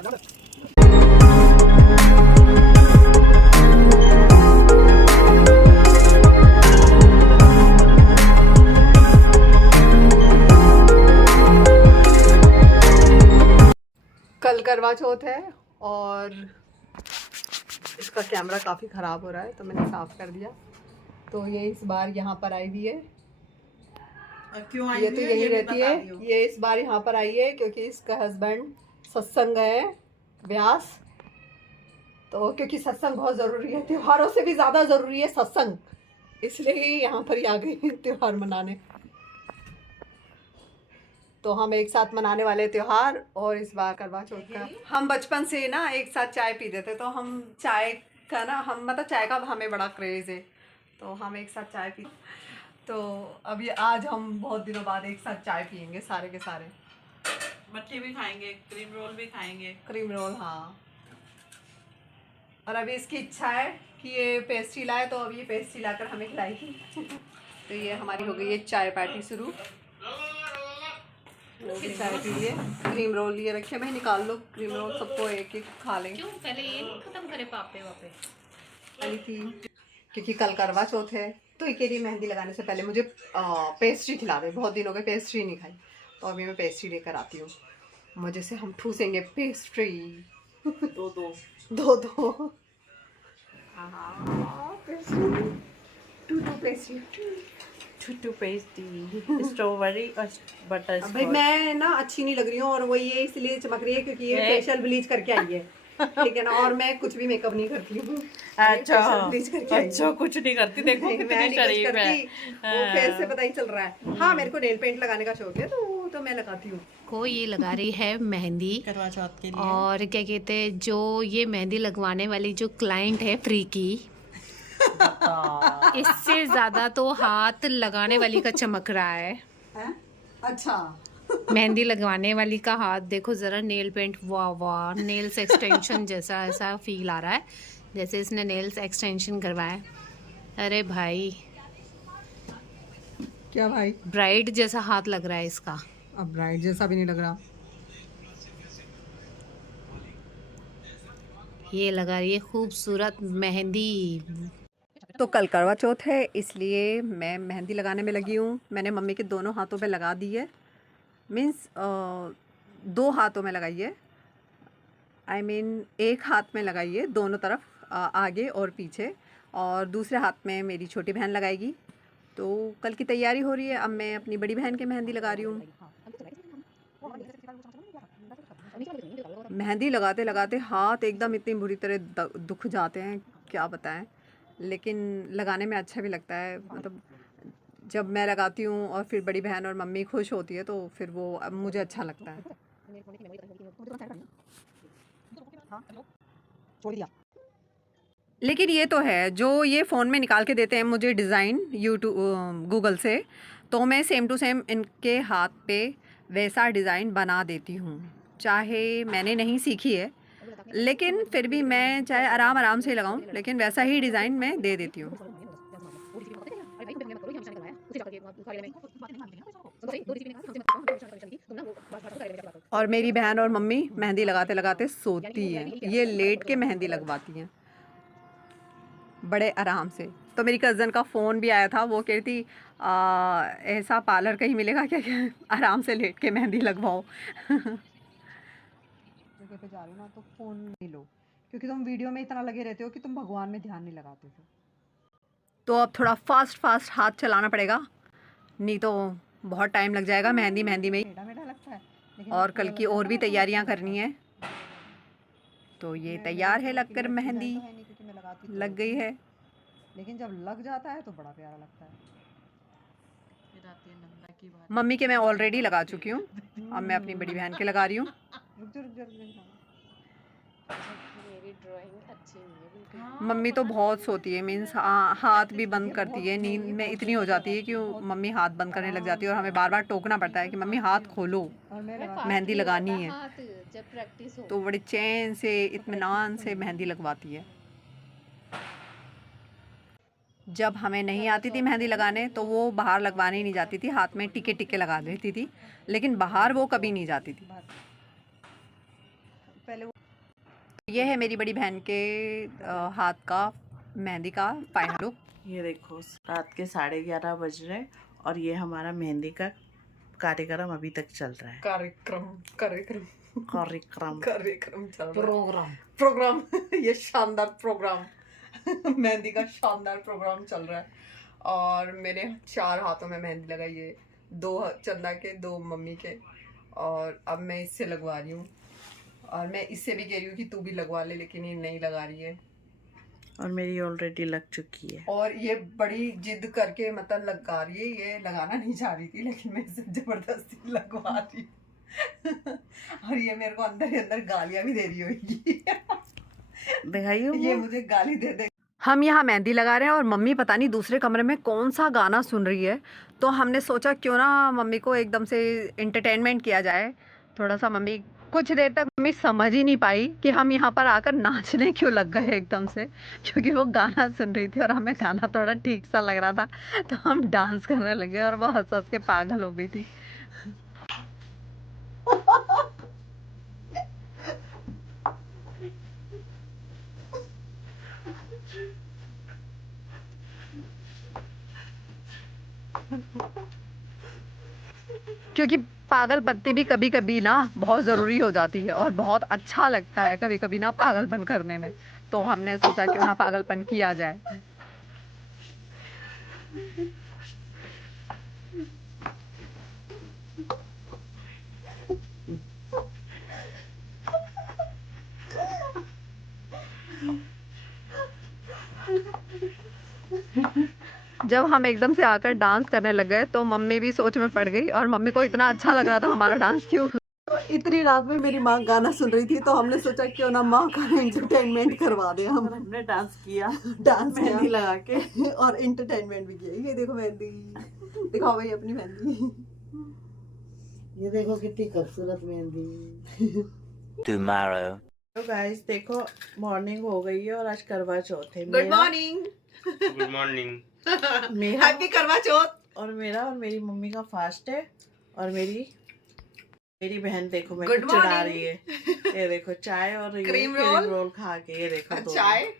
कल करवा चौथ है और इसका कैमरा काफ़ी ख़राब हो रहा है तो मैंने साफ़ कर दिया। तो ये इस बार यहाँ पर आई हुई है। क्यों आई ये तो यही रहती है। ये इस बार यहाँ पर आई है क्योंकि इसका हस्बैंड सत्संग है व्यास। तो क्योंकि सत्संग बहुत ज़रूरी है, त्योहारों से भी ज़्यादा ज़रूरी है सत्संग, इसलिए यहाँ पर ही आ गई त्योहार मनाने। तो हम एक साथ मनाने वाले त्योहार। और इस बार करवा चौथ का हम बचपन से ना एक साथ चाय पीते थे, तो हम चाय का ना हम मतलब चाय का हमें बड़ा क्रेज़ है, तो हम एक साथ चाय पी। तो अभी आज हम बहुत दिनों बाद एक साथ चाय पियेंगे सारे के सारे। मट्ठी भी खाएंगे, क्रीम रोल भी खाएंगे। क्रीम रोल, हाँ। और अभी इसकी इच्छा है कि ये पेस्ट्री लाए, तो अब ये पेस्ट्री लाकर हमें खिलाएगी। तो ये हमारी हो गई है चाय पार्टी शुरू। चाय पी लिए, क्रीम रोल लिए रखे। भाई निकाल लो क्रीम रोल, सबको एक एक खा लेंगे। क्यों पहले ये खत्म करे पापे वापे आई थी क्योंकि कल करवा चौथ है। तो एक मेहंदी लगाने से पहले मुझे पेस्ट्री खिला दे, बहुत दिनों के पेस्ट्री नहीं खाई, तो अभी मैं पेस्ट्री लेकर आती हूँ। मुझे से हम ठूसेंगे पेस्ट्री दो दो टू पेस्ट्री स्ट्रॉबेरी और बटर। भाई मैं ना अच्छी नहीं लग रही हूँ, और वो ये इसलिए चमक रही है क्योंकि ये फेशियल ब्लीच करके आई है, ठीक है ना। और मैं कुछ भी मेकअप नहीं करती हूँ। अच्छा कुछ नहीं करती, देखो कितनी शरीफ है। वो फेस से पता ही चल रहा है। हाँ, मेरे को नेल पेंट लगाने का शौक है, तो मैं लगाती हूँ। को ये लगा रही है मेहंदी करवा चौथ के लिए। और क्या कहते हैं, जो ये मेहंदी लगवाने वाली जो क्लाइंट है फ्री की, इससे ज्यादा तो हाथ लगाने वाली का चमक रहा है। अच्छा, मेहंदी लगवाने वाली का हाथ देखो जरा, नेल पेंट, वाह वाह, नेल्स एक्सटेंशन जैसा ऐसा फील आ रहा है जैसे इसने नेल्स एक्सटेंशन करवाया। अरे भाई, क्या भाई, ब्राइड जैसा हाथ लग रहा है इसका। अब ब्राइड जैसा भी नहीं लग रहा। ये लगा रही है खूबसूरत मेहंदी। तो कल करवा चौथ है इसलिए मैं मेहंदी लगाने में लगी हूँ। मैंने मम्मी के दोनों हाथों पे लगा दी है, मीन्स 2 हाथों में लगाई है। आई मीन एक हाथ में लगाई है दोनों तरफ, आगे और पीछे, और दूसरे हाथ में मेरी छोटी बहन लगाएगी। तो कल की तैयारी हो रही है। अब मैं अपनी बड़ी बहन के मेहंदी लगा रही हूँ। मेहंदी लगाते लगाते हाथ एकदम इतनी बुरी तरह दुख जाते हैं, क्या बताएं। लेकिन लगाने में अच्छा भी लगता है, मतलब जब मैं लगाती हूँ और फिर बड़ी बहन और मम्मी खुश होती है तो फिर वो मुझे अच्छा लगता है। लेकिन ये तो है, जो ये फ़ोन में निकाल के देते हैं मुझे डिज़ाइन यूट्यूब गूगल से, तो मैं सेम टू सेम इनके हाथ पे वैसा डिज़ाइन बना देती हूँ। चाहे मैंने नहीं सीखी है, लेकिन फिर भी मैं चाहे आराम से लगाऊं, लेकिन वैसा ही डिज़ाइन मैं दे देती हूँ। और मेरी बहन और मम्मी मेहंदी लगाते लगाते सोती हैं, ये लेट के मेहंदी लगवाती हैं बड़े आराम से। तो मेरी कज़न का फ़ोन भी आया था, वो कह रही थी ऐसा पार्लर कहीं मिलेगा क्या, आराम से लेट के मेहंदी लगवाओ। जगह पे जा रही हो ना तो फ़ोन नहीं लो, क्योंकि तुम वीडियो में इतना लगे रहते हो कि तुम भगवान में ध्यान नहीं लगाते थे। तो अब थोड़ा फास्ट हाथ चलाना पड़ेगा, नहीं तो बहुत टाइम लग जाएगा मेहंदी में ही। लगता है, और कल की और भी तैयारियां करनी है। तो ये तैयार है, लगकर मेहंदी लग गई है, लेकिन जब लग जाता है तो बड़ा प्यारा लगता है। मम्मी के मैं ऑलरेडी लगा चुकी हूँ, अब मैं अपनी बड़ी बहन के लगा रही हूँ। मम्मी तो बहुत सोती है, मीन्स हाथ भी बंद करती है, नींद में इतनी हो जाती है कि मम्मी हाथ बंद करने लग जाती है, और हमें बार बार टोकना पड़ता है कि मम्मी हाथ खोलो, मेहंदी लगानी है। जब प्रैक्टिस हो तो बड़ी चैन से इत्मीनान से मेहंदी लगवाती है। जब हमें नहीं आती थी मेहंदी लगाने तो वो बाहर लगवाने ही नहीं जाती थी, हाथ में टिके लगा देती थी, लेकिन बाहर वो कभी नहीं जाती थी। पहले ये है मेरी बड़ी बहन के हाथ का मेहंदी का फाइनल लुक। ये देखो रात के 11:30 बज रहे और ये हमारा मेहंदी का कार्यक्रम अभी तक चल रहा है। कार्यक्रम चल रहा है। प्रोग्राम ये शानदार प्रोग्राम मेहंदी का शानदार प्रोग्राम चल रहा है। और मेरे 4 हाथों में मेहंदी लगाई है, 2 चंदा के, 2 मम्मी के, और अब मैं इससे लगवा रही हूँ। और मैं इससे भी कह रही हूँ कि तू भी लगवा ले, लेकिन ये नहीं लगा रही है और मेरी ऑलरेडी लग चुकी है। और ये बड़ी जिद करके मतलब लगा रही है। ये लगाना नहीं चाह रही थी, लेकिन मैं इसे जबरदस्ती लगवा रही और ये मेरे को अंदर ही अंदर गालियां भी दे रही होगी। दिखाइए ये मुझे गाली दे दे। हम यहाँ मेहंदी लगा रहे हैं और मम्मी पता नहीं दूसरे कमरे में कौन सा गाना सुन रही है, तो हमने सोचा क्यों ना मम्मी को एकदम से एंटरटेनमेंट किया जाए थोड़ा सा। मम्मी कुछ देर तक मम्मी समझ ही नहीं पाई कि हम यहाँ पर आकर नाचने क्यों लग गए एकदम से, क्योंकि वो गाना सुन रही थी और हमें गाना थोड़ा ठीक सा लग रहा था, तो हम डांस करने लगे और वो हंस हंस के पागल हो गई थी। क्योंकि पागलपंती भी कभी कभी ना बहुत ज़रूरी हो जाती है और बहुत अच्छा लगता है कभी कभी ना पागलपन करने में, तो हमने सोचा क्यों ना पागलपन किया जाए। जब हम एकदम से आकर डांस करने लग गए तो मम्मी भी सोच में पड़ गई और मम्मी को इतना अच्छा लग रहा था हमारा डांस। क्यों तो इतनी रात में मेरी माँ गाना सुन रही थी, तो हमने सोचा क्यों ना माँ का एंटरटेनमेंट करवा दे। हमने डांस किया, मेहंदी लगा के और एंटरटेनमेंट भी किया। ये देखो मेहंदी, दिखाओ भाई अपनी मेहंदी। ये देखो कितनी खूबसूरत मेहंदी। Tomorrow. तो गाइस देखो मॉर्निंग हो गई है और आज करवा चौथ है। Good morning. Good morning. मेरा हैप्पी करवा चौथ। और मेरी मम्मी का फास्ट है और मेरी बहन देखो मेरे Good को चिढ़ा morning. रही है। ये देखो चाय और ये क्रीम रोल खा के, ये देखो दोनों। चाय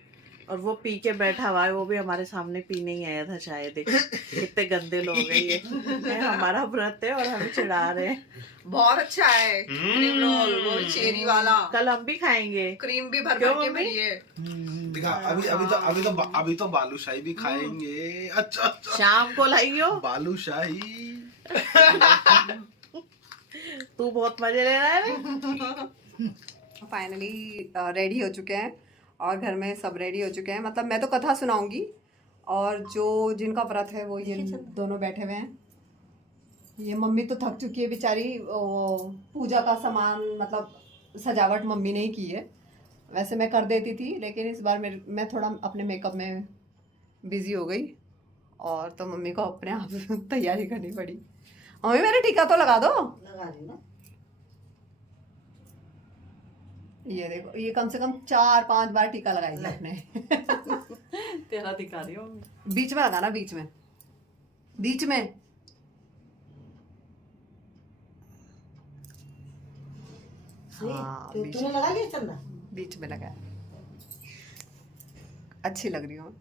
और वो पी के बैठा हुआ है, वो भी हमारे सामने पीने ही आया था चाय। देखो कितने गंदे लोग हैं ये। हमारा व्रत है और हमें चिढ़ा रहे हैं। बहुत अच्छा है क्रीम रोल, वो चेरी वाला। कल हम भी खाएंगे। क्रीम भी भर क्यों भर के मम्मी? भरी है। दिखा अभी तो बालूशाही भी खाएंगे। अच्छा शाम को लाइयो बालूशाही। तू बहुत मजे ले रहा है। फाइनली रेडी हो चुके हैं और घर में सब रेडी हो चुके हैं। मतलब मैं तो कथा सुनाऊंगी और जो जिनका व्रत है वो ये दोनों बैठे हुए हैं। ये मम्मी तो थक चुकी है बेचारी, पूजा का सामान मतलब सजावट मम्मी ने ही की है। वैसे मैं कर देती थी, लेकिन इस बार मैं थोड़ा अपने मेकअप में बिजी हो गई और तो मम्मी को अपने आप तैयारी करनी पड़ी। मम्मी मेरा टीका तो लगा दो। लगा रही ना। ये देखो, ये कम से कम 4-5 बार टीका लगाई थी अपने। तेरा दिखा रही हूँ। बीच में लगाना, बीच में हाँ, बीच तूने लगा लिया चंदा? बीच में लगाया। अच्छी लग रही हूँ।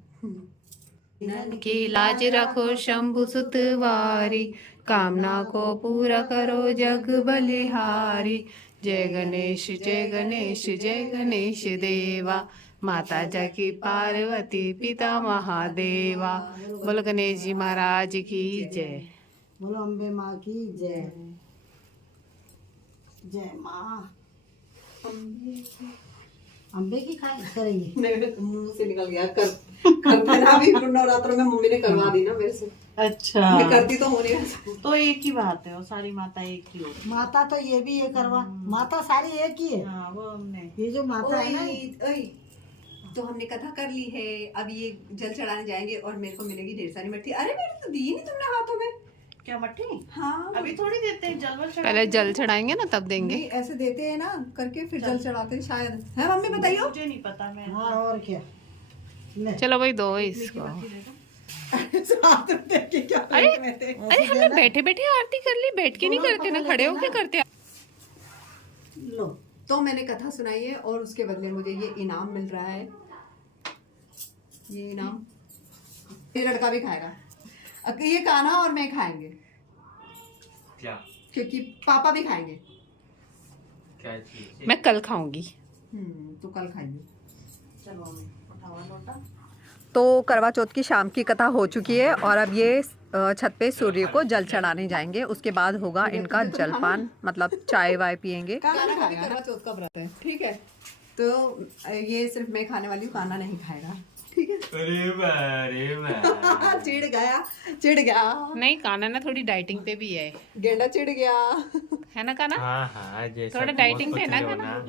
की लाज रखो शंभु सुतवारी, कामना को पूरा करो जग बलिहारी। जय गणेश जय गणेश जय गणेश देवा, माता जकी पार्वती पिता महादेवा। बोलो गणेश जी महाराज की जय। बोलो अम्बे माँ की जय। जय माँ। अम्बे की खाए करेंगे। मेरे मुंह से निकल गया। करते ना अभी नवरात्र में मम्मी ने करवा दी ना मेरे से। अच्छा मैं करती तो हो नहीं। तो एक ही बात है, वो सारी माता एक ही हो। माता तो ये भी ये करवा, माता सारी एक ही है। हाँ वो हमने ये जो माता है ना, तो हमने कथा कर ली है, अब ये जल चढ़ाने जाएंगे और मेरे को मिलेगी ढेर सारी मट्टी। अरे मेरे तो दी नहीं तुमने हाथों में। क्या मट्टी? हाँ अभी थोड़ी देते हैं, जलवा चढ़ा। पहले जल चढ़ाएंगे ना तब देंगे। नहीं, ऐसे देते हैं ना करके फिर जल चढ़ाते हैं शायद। है मम्मी बताइए। मुझे नहीं पता। मैं हाँ और क्या। ले चलो भाई दो इसको। साथ में देख के क्या अरे अरे हमने बैठे बैठे आरती कर ली, बैठ के नहीं करते ना, खड़े होके करते। लो तो मैंने कथा सुनाई है और उसके बदले मुझे ये इनाम मिल रहा है। ये इनाम ये लड़का भी खाएगा। ये कान्हा और मैं खाएंगे क्या क्योंकि पापा भी खाएंगे। क्या चीज? मैं कल खाऊंगी। तो कल खाएंगे। चलो उठाओ लोटा। तो करवा चौथ की शाम की कथा हो चुकी है और अब ये छत पे सूर्य को जल चढ़ाने जाएंगे। उसके बाद होगा इनका जलपान, मतलब चाय वाय पियेंगे। कान्हा भी करवा चौथ का व्रत है, ठीक है। तो ये सिर्फ मैं खाने वाली हूँ, कान्हा नहीं खाएगा, ठीक है। चिढ़ गया नहीं, कान्हा ना थोड़ी डाइटिंग पे भी है। गेंडा चिढ़ गया। है ना कान्हा? हाँ हाँ, जैसा थोड़ा डाइटिंग पे है ना कान्हा?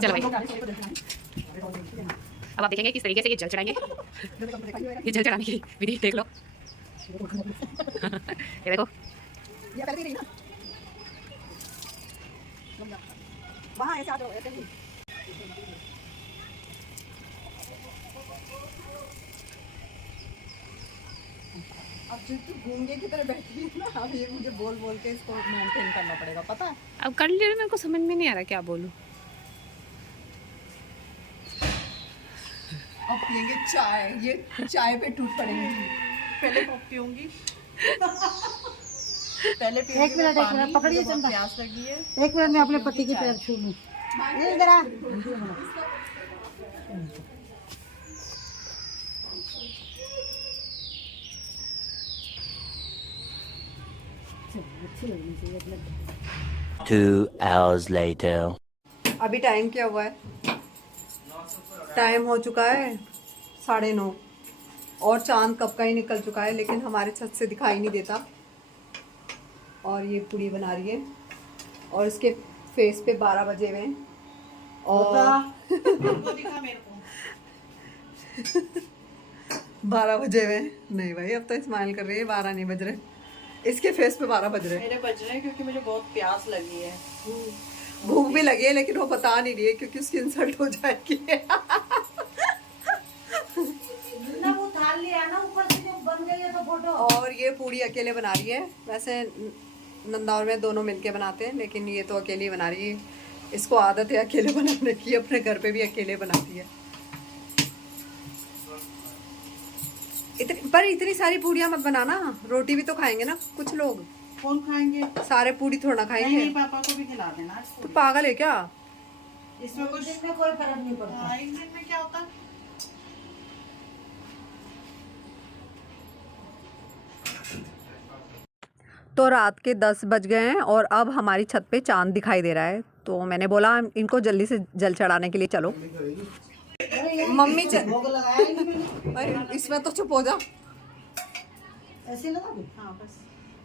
चलो भाई, अब आप देखेंगे किस तरीके से ये जल चढ़ाएंगे। ये जल चढ़ाने की विधि देख लो। ये देखो, वहाँ ऐसे आ जाओ, ऐसे ही। अब जो तू गूंगे की तरह बैठी है ना, अब ये मुझे बोल बोल के इसको मेंटेन करना पड़ेगा, पता है। अब कर लिया, मेरे को समझ में नहीं आ रहा क्या बोलूं। अब पियेंगे चाय, ये चाय पे टूट पड़ेंगे। पहले पीऊंगी। पहले एक मिनट पकड़िए चंदा। प्यास लगी है। एक मिनट में अपने पति के पैर छू लूं। इधर आ।2 hours later. अभी टाइम क्या हुआ है? टाइम हो चुका है 9:30 और चांद कब का ही निकल चुका है, लेकिन हमारे छत से दिखाई नहीं देता। और ये पूड़ी बना रही है और इसके फेस पे 12 बजे हुए हैं और 12 बजे हुए हैं। नहीं भाई, अब तो स्माइल कर रही है, 12 नहीं बज रहे, इसके फेस पे 12 बज रहे हैं। मेरे बज रहे हैं क्योंकि मुझे बहुत प्यास लगी है। भूख भी लगी है, लेकिन वो बता नहीं रही है क्योंकि उसकी इंसल्ट हो जाएगी। ना वो थाल लिया ना, ऊपर से जब बन गई है तो फोटो। और ये पूड़ी अकेले बना रही है। वैसे नंदा और मैं दोनों मिलके बनाते हैं, लेकिन ये तो अकेले ही बना रही है। इसको आदत है अकेले बनाने की, अपने घर पे भी अकेले बनाती है। पर इतनी सारी पूड़ियाँ मत बनाना, रोटी भी तो खाएंगे ना कुछ लोग। कौन खाएंगे? सारे पूड़ी थोड़ा खाएंगे। नहीं, पापा को भी खिला देना। तो पागल है क्या? इसमें कुछ में कोई फर्क नहीं पड़ता। हाँ, एक दिन में क्या होता? तो रात के 10 बज गए हैं और अब हमारी छत पे चांद दिखाई दे रहा है। तो मैंने बोला इनको जल्दी से जल चढ़ाने के लिए चलो। मम्मी भोग लगाया ही नहीं मैंने। अरे इसमें तो चुप हो जा। ऐसे लगा दो। हाँ बस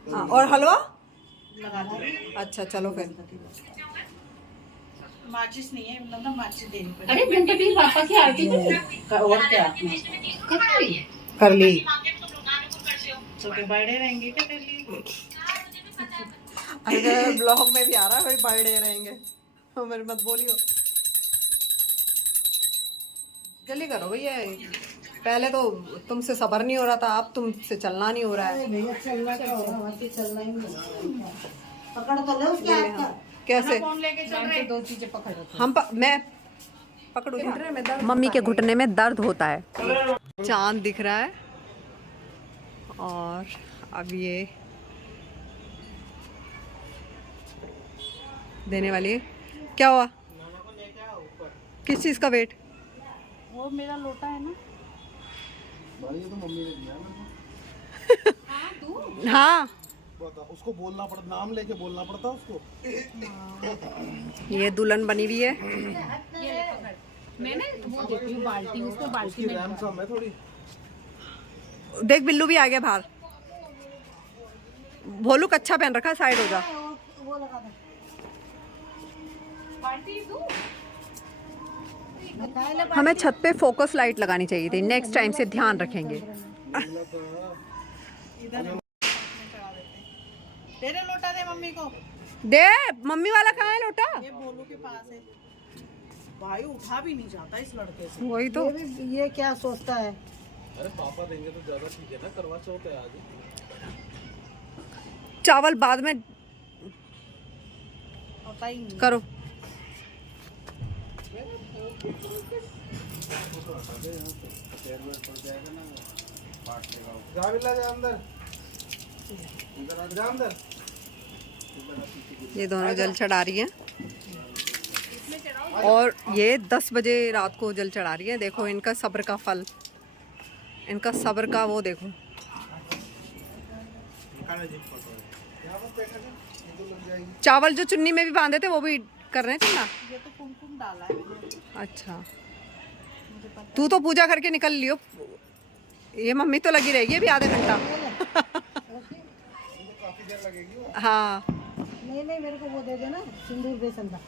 हाँ, और हलवा? लगा दो। अच्छा चलो फिर। माचिस नहीं है, मतलब ना माचिस देनी पड़ेगी। अरे घंटे भी पापा की आरती और क्या कर ली। तो बड़े रहेंगे क्या डेली? अगर ब्लॉग में भी आ रहा है भाई, बर्थडे रहेंगे तो मेरी मत बोलियो। जल्दी करो भैया, पहले तो तुमसे सब्र नहीं हो रहा था, अब तुमसे चलना नहीं हो रहा है। भैया चलना क्या होगा, वहाँ से चलना ही नहीं होगा। पकड़ तो ले उसके हाथ का। कैसे? कौन लेके चल रहे? दो चीजें पकड़ मैं पकड़ूंगी। मम्मी के घुटने में दर्द होता है। चांद दिख रहा है और अब ये देने वाली है। क्या हुआ? किस चीज़ का वेट? वो मेरा लोटा है ना। हाँ, उसको बोलना पड़ता, नाम लेके बोलना पड़ता उसको। ये दुल्हन बनी हुई है। मैंने वो देती हूँ बाल्टी, उसको बाल्टी में रैम कम है थोड़ी। देख बिल्लू भी आ गया बाहर। भोलू अच्छा पहन रखा है, साइड हो जा। वो लगा दो। हमें छत पे फोकस लाइट लगानी चाहिए थी, नेक्स्ट टाइम से ध्यान रखेंगे। तेरे लोटा दे मम्मी को। दे, मम्मी वाला कहाँ है लोटा? ये बोलू के पास है। भाई उठा भी नहीं जाता इस लड़के से। वही तो। ये क्या सोचता है? अरे पापा देंगे तो ज्यादा ठीक है ना, करवा चौथ है आज। चावल बाद में पता ही नहीं। करो। जा बिल्ला जा अंदर, जा अंदर। ये दोनों जल चढ़ा रही हैं और ये 10 बजे रात को जल चढ़ा रही है। देखो इनका सब्र का फल, इनका सब्र का वो देखो। चावल जो चुन्नी में भी बांधे थे वो भी कर रहे हैं चन्ना। ये तो कुमकुम डाला है मैंने। अच्छा, तू तो पूजा करके निकल लियो, ये मम्मी तो लगी रहेगी अभी आधे घंटा। हाँ, नहीं नहीं, मेरे को वो दे देना, सिंदूर बेसन का।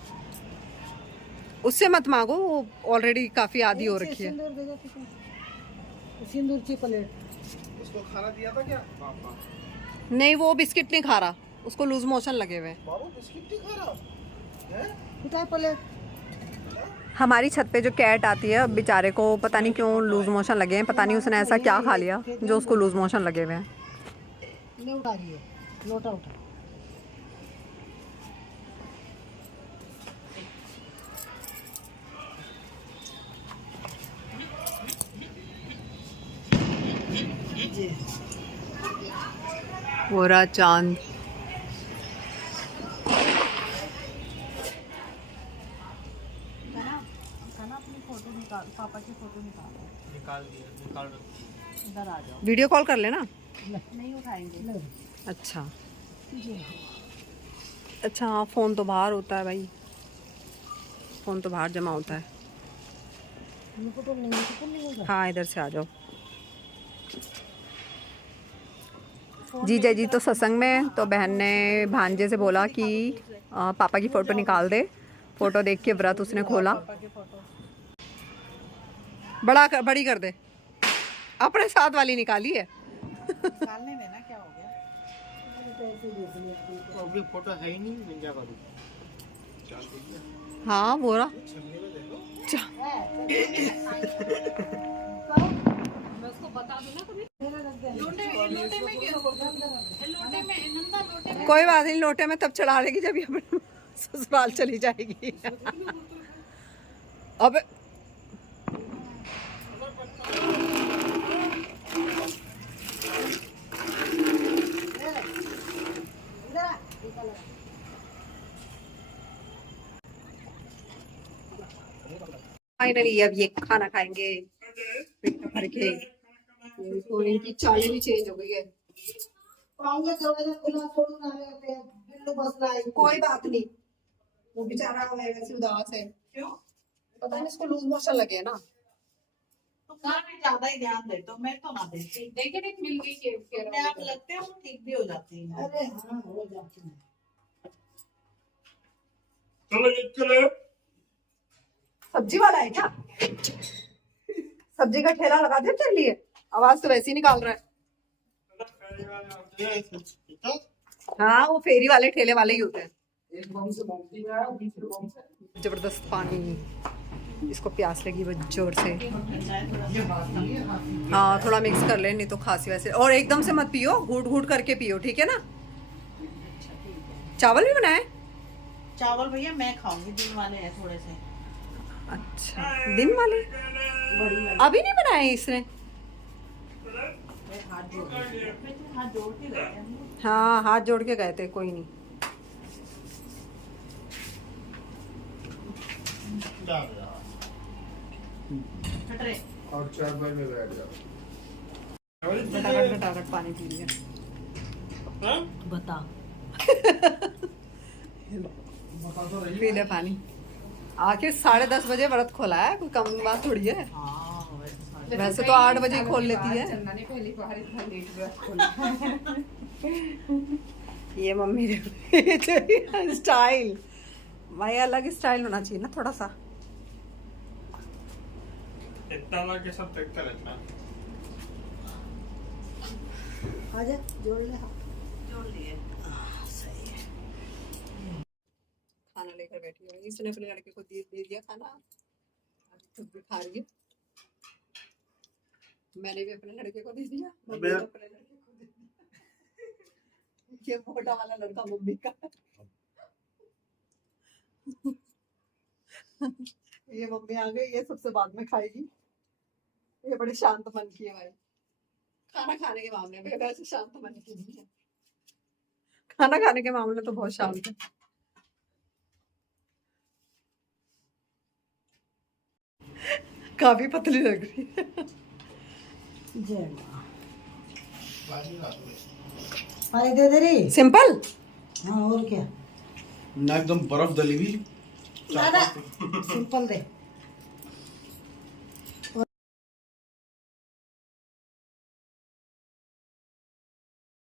उससे मत मांगो, वो ऑलरेडी काफी आधी हो रखी है। सिंदूर दे दो, ठीक है? सिंदूर की प्लेट। उसको खाना दिया था क्या पापा? नहीं, वो बिस्किट नहीं खा रहा, उसको लूज मोशन लगे हुए हैं। बाबू बिस्किट नहीं खा रहा है? कितना प्लेट? हमारी छत पे जो कैट आती है, बेचारे को पता नहीं क्यों लूज मोशन लगे हैं, पता नहीं उसने ऐसा क्या खा लिया जो उसको लूज मोशन लगे हुए हैं। नहीं उठा रही है, लोटा उठा। वो रहा चांद। पापा की फोटो निकाल इधर आ जाओ। वीडियो कॉल कर लेना। नहीं उठाएंगे। अच्छा अच्छा, हाँ फ़ोन तो बाहर होता है भाई, फ़ोन तो बाहर जमा होता है। हाँ, इधर से आ जाओ। जीजा जी तो सत्संग में, तो बहन ने भांजे से बोला कि पापा की फ़ोटो निकाल दे। फ़ोटो देख के व्रत उसने खोला। बड़ी कर दे, अपने साथ वाली निकाली है। निकालने देना, क्या हो गया? तो अभी फोटो है ही नहीं, मैं क्या करूँ? हाँ, वो रहा। कोई बात नहीं, लोटे में तब चढ़ा लेगी जब ये अपने ससुराल चली जाएगी। अब फाइनली अब ये खाना खाएंगे पेट भर के। तो इनकी चालें भी चेंज हो गई है। कोई बात नहीं, वो बेचारा वैसे उदास है। क्यों? पता नहीं, इसको लूज मोशन लगे ना। तो काफी ज्यादा ही ध्यान देते हो, मैं तो ना देती। देखिए देख मिल गई के अपने आप लगते हो ठीक भी हो जाती है। अरे हाँ, हो जाती है। चलो। सब्जी वाला है क्या? सब्जी का ठेला लगा दे तेरे लिए, आवाज तो वैसे ही निकाल रहा है। हाँ, वो फेरी वाले ठेले वाले ही होते हैं। जबरदस्त पानी, इसको प्यास लगी वो जोर से। हाँ, थोड़ा मिक्स कर ले, नहीं तो खांसी वैसे। और एकदम से मत पियो, घूट घूट करके पियो, ठीक है ना? चावल भी बनाए? चावल भैया मैं खाऊंगी, दिन वाले हैं थोड़े से। अच्छा, दिन वाले अभी नहीं बनाए इसने? हाथ जोड़ के गए हैं। हाँ, हाथ जोड़ के गए थे, कोई नहीं। और 4 बार में बैठ जाओ। फटाफट पानी पी लिया। बता। पी ले पानी। आखिर 10:30 बजे व्रत खोला है, कोई कम बात थोड़ी है। हाँ, वैसे तो 8 बजे खोल लेती है। चन्ना ने पहली बार इतना लेट व्रत खोला। ये मम्मी ने स्टाइल, भाई अलग स्टाइल होना चाहिए ना थोड़ा सा। इतना ना के सब देखता रहता। आजा, जोड़ ले। जोड़ लिए। खाना लेकर बैठी है। इसने अपने लड़के को दे दिया खाना, अभी खुद भी खा रही है। मैंने भी अपने लड़के को दे दिया, मम्मी ने अपने लड़के को दे दिया। ये मोटा वाला लड़का मम्मी का ये मम्मी आ गई, ये सबसे बाद में खाएगी। ये बड़े शांत मन की है भाई, खाना खाने के मामले में वैसे शांत मन की नहीं है, खाना खाने के मामले तो बहुत शांत है। काफी पतली लग रही है। जय माँ। पानी दे दे रही। सिंपल। हाँ और क्या, ना एकदम बर्फ दली हुई। Simple they.